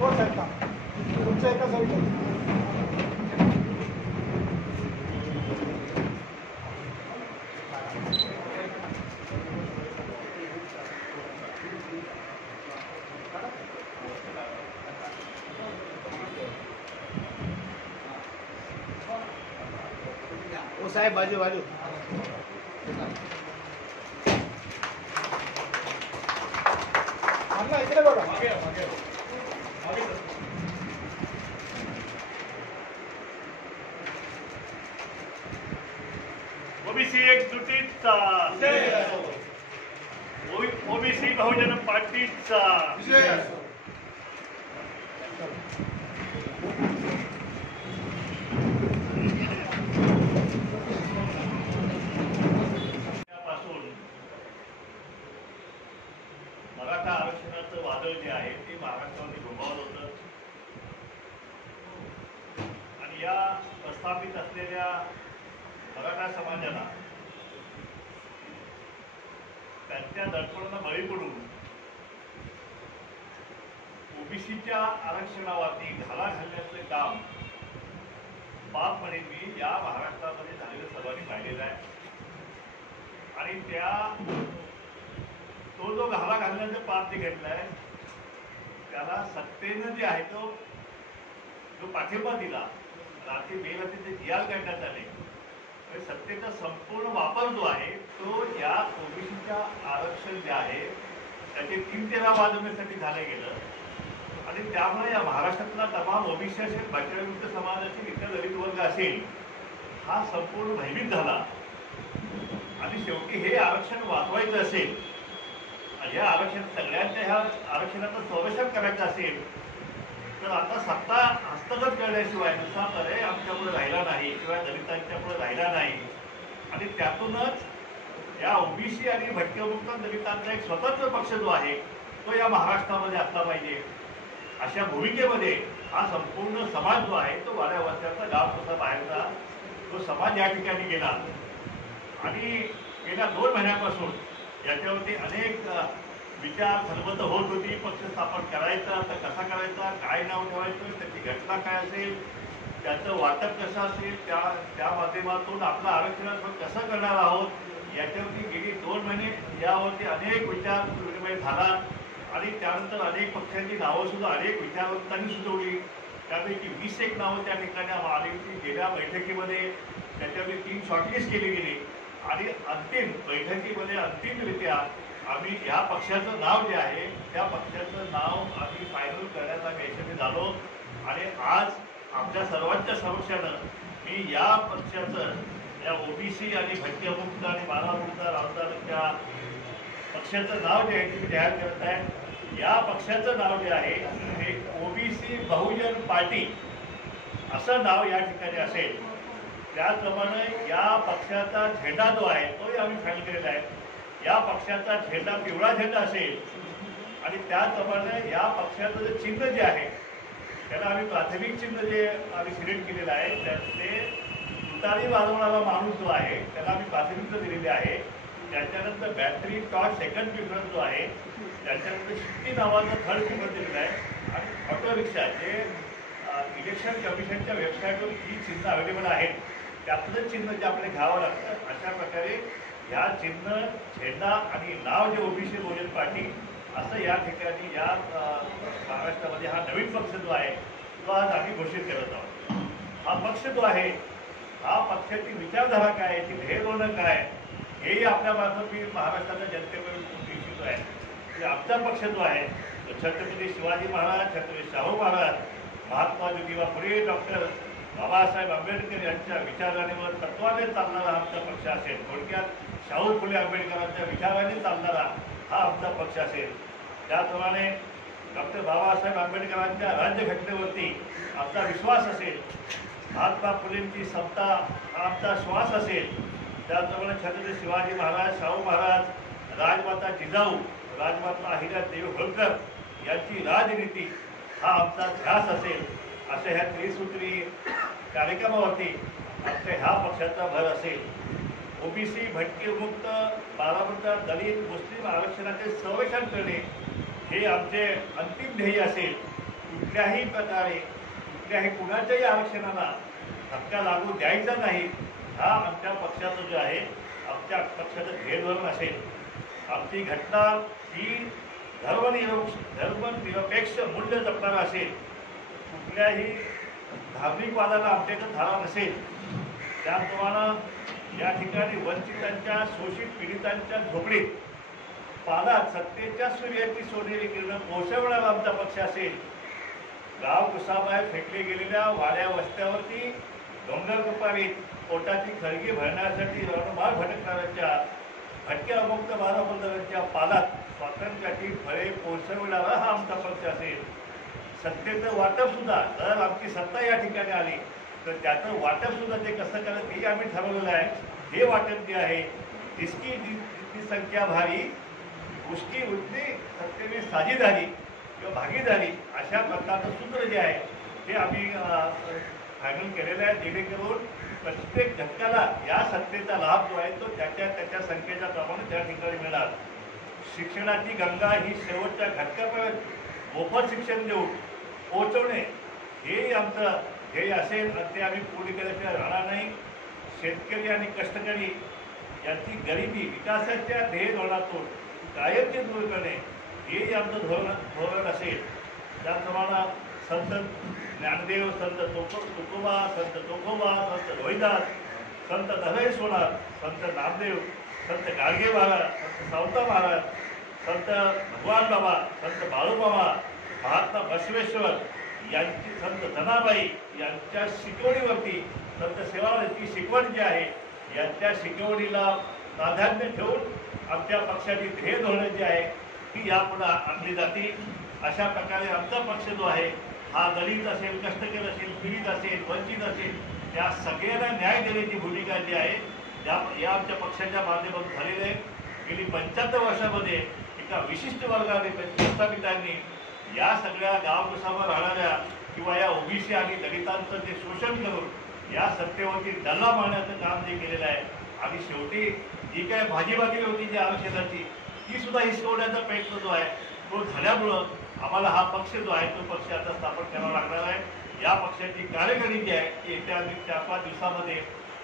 हो साहेब तुमच्या एका साईडला हो साहेब बाजू बाजू इकडे बघा ओबीसी एकजुटीचा ओबीसी बहुजन पार्टीचा मराठा आरक्षणाचं वादळ जे आहे ते महाराष्ट्रामध्ये घुमावलं होतं आणि या प्रस्थापित असलेल्या मराठा समाजाला त्यांच्या दडपणाला बळी पडून ओबीसीच्या आरक्षणावरती घाला घालण्याचं काम बाप म्हणेन मी या महाराष्ट्रामध्ये झालेल्या सर्वांनी पाहिलेलं आहे आणि तो जो घाला घालण्याचं पाप जे घेतलाय त्याला सत्तेनं जे आहे तो जो पाठिंबा दिला रात्री बेलाचे जे जी आर काढण्यात आले सत्तेचा संपूर्ण वापर जो आहे तो या ओबीसीच्या आरक्षण जे आहे त्याचे 3 तेरा वाजवण्यासाठी झालं गेलं आणि त्यामुळे या महाराष्ट्रातला तमाम ओबीसी असेल बचावयुक्त समाज असेल इतर दलित वर्ग असेल हा संपूर्ण भयभीत झाला आणि शेवटी हे आरक्षण वाचवायचं असेल या आरक्षण सगळ्यांच्या ह्या आरक्षणाचं संरक्षण करायचं असेल तर आता सत्ता हस्तगत करण्याशिवाय दुसरा पर्याय आमच्यापुढे राहिला नाही किंवा दलितांच्या पुढे राहिला नाही आणि त्यातूनच या ओबीसी आणि भटक्यामुक्त दलितांचा एक स्वतंत्र पक्ष जो आहे तो या महाराष्ट्रामध्ये असला पाहिजे अशा भूमिकेमध्ये हा संपूर्ण समाज जो आहे तो वाड्या वर्षाचा गाव कसा बाहेरचा तो समाज या ठिकाणी गेला आणि गेल्या 2 महिन्यापासून याच्यावरती अनेक विचार सरबत होत होती. पक्ष स्थापन करायचा तर कसा करायचा, काय नाव ठेवायचं, त्याची घटना काय असेल, त्याचं वाटप कसं असेल, त्या माध्यमातून आपलं आरक्षण कसं करणार आहोत याच्यावरती गेली 2 महिने यावरती अनेक विचार विनिमय झाला आणि त्यानंतर अनेक पक्षांची नावं सुद्धा अनेक विचारवंतांनी सुचवली. त्यापैकी 20 नावं त्या ठिकाणी आली होती. गेल्या बैठकीमध्ये त्याच्यावरती 3 शॉर्टलिस्ट केली गेली आणि अंतिम बैठकीमध्ये अंतिमरित्या आम्ही या पक्षाचं नाव जे आहे त्या पक्षाचं नाव आम्ही फायनल करण्यात आम्ही यशस्वी झालो आणि आज आमच्या सर्वांच्या समक्षानं मी या पक्षाचं या ओबीसी आणि भटक्यामुक्त आणि बारामुक्त रावताच्या पक्षाचं नाव जे आहे ते मी जाहीर करत आहे. या पक्षाचं नाव जे आहे हे ओबीसी बहुजन पार्टी असं नाव या ठिकाणी असेल. त्याचप्रमाणे या पक्षाचा झेंडा जो आहे तोही आम्ही फाईल केलेला आहे. या पक्षाचा झेंडा पिवळा झेंडा असेल आणि त्याचप्रमाणे या पक्षाचं जे चिन्ह जे आहे त्याला आम्ही प्राथमिक चिन्ह जे आम्ही सिलेक्ट केलेलं आहे ते तुतारी वाजवणारा माणूस जो आहे त्याला आम्ही प्राथमिकता दिलेली आहे. त्याच्यानंतर बॅटरी टॉर्च सेकंड प्रिफरन्स जो आहे, त्याच्यानंतर शिट्टी नावाचं थर्ड प्रिफरन्स दिलेलं आहे आणि ऑटो रिक्षा जे इलेक्शन कमिशनच्या वेबसाईटवर जी चिन्ह अवेलेबल आहेत त्यातलं चिन्ह जे आपल्याला घ्यावं लागतं. अशा प्रकारे या चिन्ह, झेंडा आणि नाव जे ओबीसी बहुजन पार्टी असं या ठिकाणी या महाराष्ट्रामध्ये हा नवीन पक्ष जो आहे तो आज आम्ही घोषित करत आहोत. हा पक्ष जो आहे हा पक्षाची विचारधारा काय, याची ध्येयधोरणं काय हेही आपल्यामार्फत मी महाराष्ट्राच्या जनतेकडून इच्छितो आहे. म्हणजे आमचा पक्ष जो आहे तो छत्रपती शिवाजी महाराज, छत्रपती शाहू महाराज, महात्मा ज्योतिबा फुले, डॉक्टर बाबासाहेब आंबेडकर यांच्या विचारांवर तत्वाने चालणारा आमचा पक्ष असेल. थोडक्यात शाहू फुले आंबेडकरांच्या विचाराने चालणारा हा आमचा पक्ष असेल. त्याचप्रमाणे डॉक्टर बाबासाहेब आंबेडकरांच्या राज्यघटनेवरती आमचा विश्वास असेल. महात्मा फुलेंची समता हा आमचा श्वास असेल. त्याचप्रमाणे छत्रपती शिवाजी महाराज, शाहू महाराज, राजमाता जिजाऊ, राजमाता अहिल्यादेवी होळकर यांची राजनीती हा आमचा ध्यास असेल. अशा ह्या त्रिसूत्री कार्यक्रमावरती आमच्या ह्या पक्षाचा भर असेल. ओबीसी, भटकेमुक्त, बारामुक्त, दलित, मुस्लिम आरक्षणाचे संरक्षण करणे हे आमचे अंतिम ध्येय असेल कुठल्याही प्रकारे कुठल्याही कुणाच्याही आरक्षणाला धक्का लागू द्यायचा नाही, हा आमच्या पक्षाचं जो आहे, आमच्या पक्षाचं ध्येयधोरण असेल. आमची घटना ही धर्मनिरपेक्ष मूल्य जपणारा असेल. कुठल्याही धार्मिक वादाला आमच्याकडे धारा नसेल. त्याप्रमाणे या ठिकाणी वंचितांच्या, शोषित पीडितांच्या झोपडीत पालात सत्तेच्या सूर्याची सोनेरी किरण पोहोचवणारा आमचा पक्ष असेल. गाव कुसाबाहेर फेकले गेलेल्या वाड्या वस्त्यावरती डोंगर दुपारीत पोटाची खळगी भरण्यासाठी रणमाळ भटकणाऱ्यांच्या भटक्या मुक्त बाराबंदरांच्या पालात स्वातंत्र्याची फळे पोहोचविणारा हा आमचा पक्ष असेल. सत्तेचं वाटप सुद्धा जर आमची सत्ता या ठिकाणी आली तर त्याचं वाटप सुद्धा ते कसं करायचं हे आम्ही ठरवलेलं आहे. हे वाटप जे आहे, जिसकी जितकी संख्या भारी उसकी उतनी सत्तेने साझीदारी किंवा भागीदारी, अशा प्रकारचं सूत्र जे आहे ते आम्ही फायनल केलेलं आहे, जेणेकरून प्रत्येक घटकाला या सत्तेचा लाभ जो आहे तो त्याच्या संख्येच्या प्रमाणे त्या ठिकाणी मिळणार. शिक्षणाची गंगा ही शेवटच्या घटकापर्यंत मोफत शिक्षण देऊन पोहोचवणे हे आमचं ध्येय असेल. ते आम्ही पूर्ण केल्याशिवाय राहणार नाही. शेतकरी आणि कष्टकरी यांची गरिबी विकासाच्या ध्येय धोरणातून कायमचे दूर करणे हेही आमचं धोरण असेल. त्याचप्रमाणे संत ज्ञानदेव, संत तुकोबा, संत चोखोबा, संत रोहिदास, संत दहय सोनार, संत नामदेव, संत गाडगे महाराज, संत सावता महाराज, संत भगवान बाबा, संत बाळूमामा, महात्मा बसवेश्वर यांची, संत जनाबाई यांच्या शिकवणीवरती संत सेवाची शिकवण जी आहे यांच्या शिकवणीला प्राधान्य ठेवून आमच्या पक्षाची ध्येय धोरण जी आहे ती यापुढे आणली जातील. अशा प्रकारे आमचा पक्ष जो आहे हा दलित असेल, कष्टकरी असेल, पीडित असेल, वंचित असेल, त्या सगळ्यांना न्याय देण्याची भूमिका जी आहे या आमच्या पक्षाच्या माध्यमातून झालेली आहे. गेली 75 वर्षामध्ये एका विशिष्ट वर्गाने प्रस्थापितांनी या सगळ्या गाव कुसावर राहणाऱ्या किंवा या ओबीसी आणि दलितांचं जे शोषण करून या सत्तेवरती डल्ला मारण्याचं काम जे केलेलं आहे आणि शेवटी जी काय भाजीबाजी होती जी आरक्षणाची ती सुद्धा हिसकवण्याचा प्रयत्न जो आहे तो झाल्यामुळं आम्हाला हा पक्ष जो आहे तो पक्ष आता स्थापन करावा लागणार आहे. या पक्षाची कार्यकारिणी जी आहे ती येत्या 4-5 दिवसामध्ये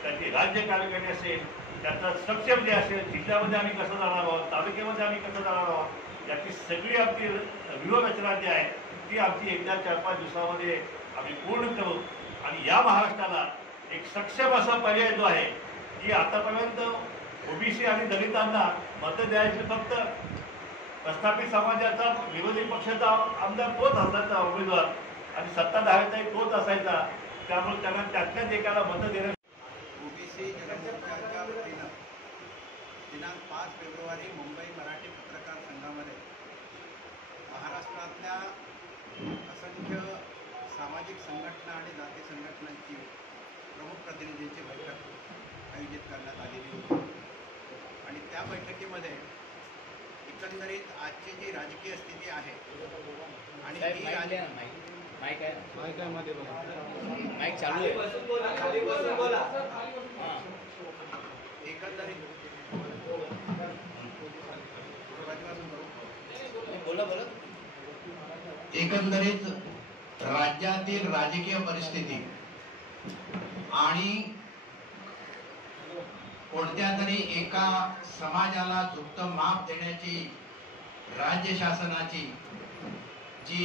त्याची राज्य कार्यकारिणी असेल, त्याचं स्ट्रक्चर जे असेल, जिल्ह्यामध्ये आम्ही कसं जाणार आहोत, तालुक्यामध्ये आम्ही कसं जाणार आहोत, याची सगळी आमची व्यूहरचना जी आहे ती आमची येत्या 4-5 दिवसामध्ये आम्ही पूर्ण करू आणि या महाराष्ट्राला एक सक्षम असा पर्याय जो आहे की आतापर्यंत ओबीसी आणि दलितांना मतं द्यायचे फक्त प्रस्थापित समाजाचा, विरोधी पक्षाचा आमदार तोच असायचा उमेदवार आणि सत्ताधाऱ्याचाही तोच असायचा. त्यामुळे त्यांना त्यातल्याच एकाला मतं देणं. ओबीसी जनमोर्चाच्या वतीनं दिनांक 5 फेब्रुवारी मुंबई मराठी पत्रकार संघामध्ये महाराष्ट्रातल्या असंख्य सामाजिक संघटना आणि जाती संघटनांची प्रमुख प्रतिनिधींची बैठक आयोजित करण्यात आलेली होती आणि त्या बैठकीमध्ये एकंदरीत आजची जी राजकीय स्थिती आहे आणि माईक चालू आहे. एकंदरीत राज्यातील राजकीय परिस्थिती आणि कोणत्या तरी एका समाजाला झुकतं माप देण्याची राज्य शासनाची जी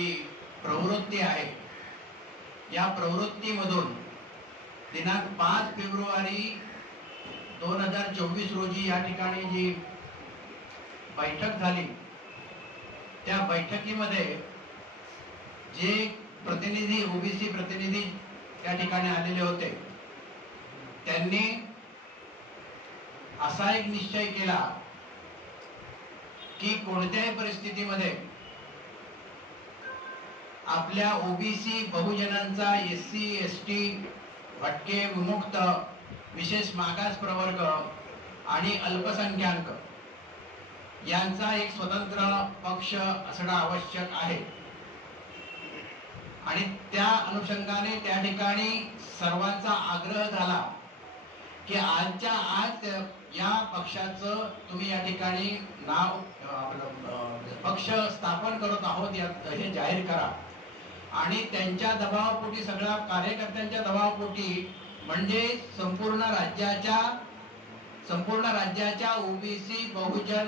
प्रवृत्ती आहे या प्रवृत्तीमधून दिनांक 5 फेब्रुवारी 2024 रोजी या ठिकाणी जी बैठक झाली त्या बैठकीमध्ये जे प्रतिनिधी ओबीसी प्रतिनिधी त्या ठिकाणी आलेले होते त्यांनी असा एक निश्चय केला की कोणत्याही परिस्थितीमध्ये आपल्या ओबीसी बहुजनांचा एससी एसटी भटके विमुक्त विशेष मागास प्रवर्ग आणि अल्पसंख्याक यांचा एक स्वतंत्र पक्ष असणं आवश्यक आहे आणि त्या अनुषंगाने त्या ठिकाणी सर्वांचा आग्रह झाला की आजच्या आज या पक्षाचं तुम्ही या ठिकाणी नाव पक्ष स्थापन करत आहोत हे जाहीर करा आणि त्यांच्या दबावापोटी, सगळ्या कार्यकर्त्यांच्या दबावापोटी, म्हणजे संपूर्ण राज्याच्या ओबीसी, बहुजन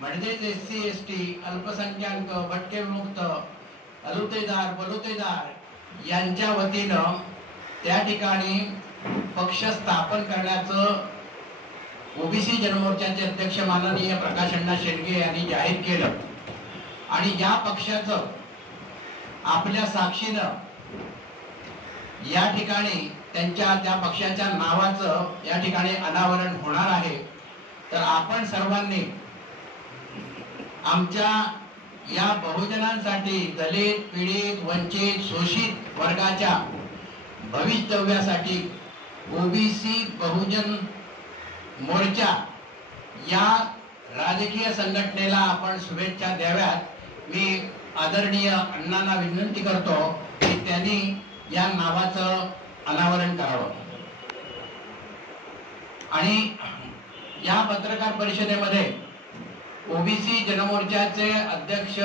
म्हणजेच SC ST, अल्पसंख्याक, भटके विमुक्त, अलुतेदार, बलुतेदार यांच्या वतीनं त्या ठिकाणी पक्ष स्थापन करण्याचं ओबीसी जनमोर्चाचे अध्यक्ष माननीय प्रकाश अण्णा शेंडगे यांनी जाहीर केलं. आणि या पक्षाचं आपल्या साक्षीनं या ठिकाणी त्या पक्षाच्या नावाचं या ठिकाणी अनावरण होणार आहे. तर आपण सर्वांनी आमच्या या बहुजनांसाठी, दलित, पीडित, वंचित, शोषित वर्गाच्या भवितव्यासाठी ओबीसी बहुजन मोर्चा या राजकीय संघटनेला आपण शुभेच्छा द्याव्यात. मी आदरणीय अण्णांना विनंती करतो की त्यांनी या नावाचं अनावरण करावं. आणि या पत्रकार परिषदेमध्ये ओबीसी जनमोर्चाचे अध्यक्ष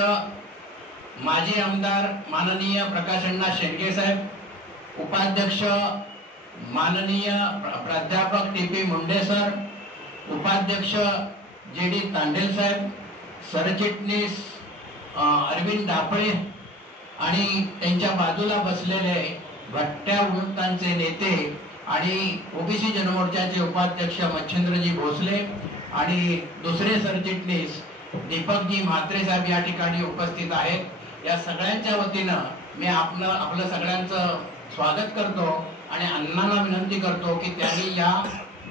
माजी आमदार माननीय प्रकाश अण्णा शेंडगे साहेब, उपाध्यक्ष माननीय प्राध्यापक TP मुंडे सर, उपाध्यक्ष JD तांडेल साहेब, सरचिटणीस अरविंद डापळे आणि त्यांच्या बाजूला बसलेले भट्ट्या विमुक्तांचे नेते आणि ओबीसी जनमोर्चाचे उपाध्यक्ष मच्छिंद्रजी भोसले आणि दुसरे सरचिटणीस दीपकजी म्हात्रे साहेब या ठिकाणी उपस्थित आहेत. या सगळ्यांच्या वतीनं मी आपलं सगळ्यांचं स्वागत करतो आणि अण्णांना विनंती करतो की त्यांनी या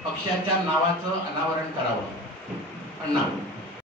पक्षाच्या नावाचं अनावरण करावं. अण्णा.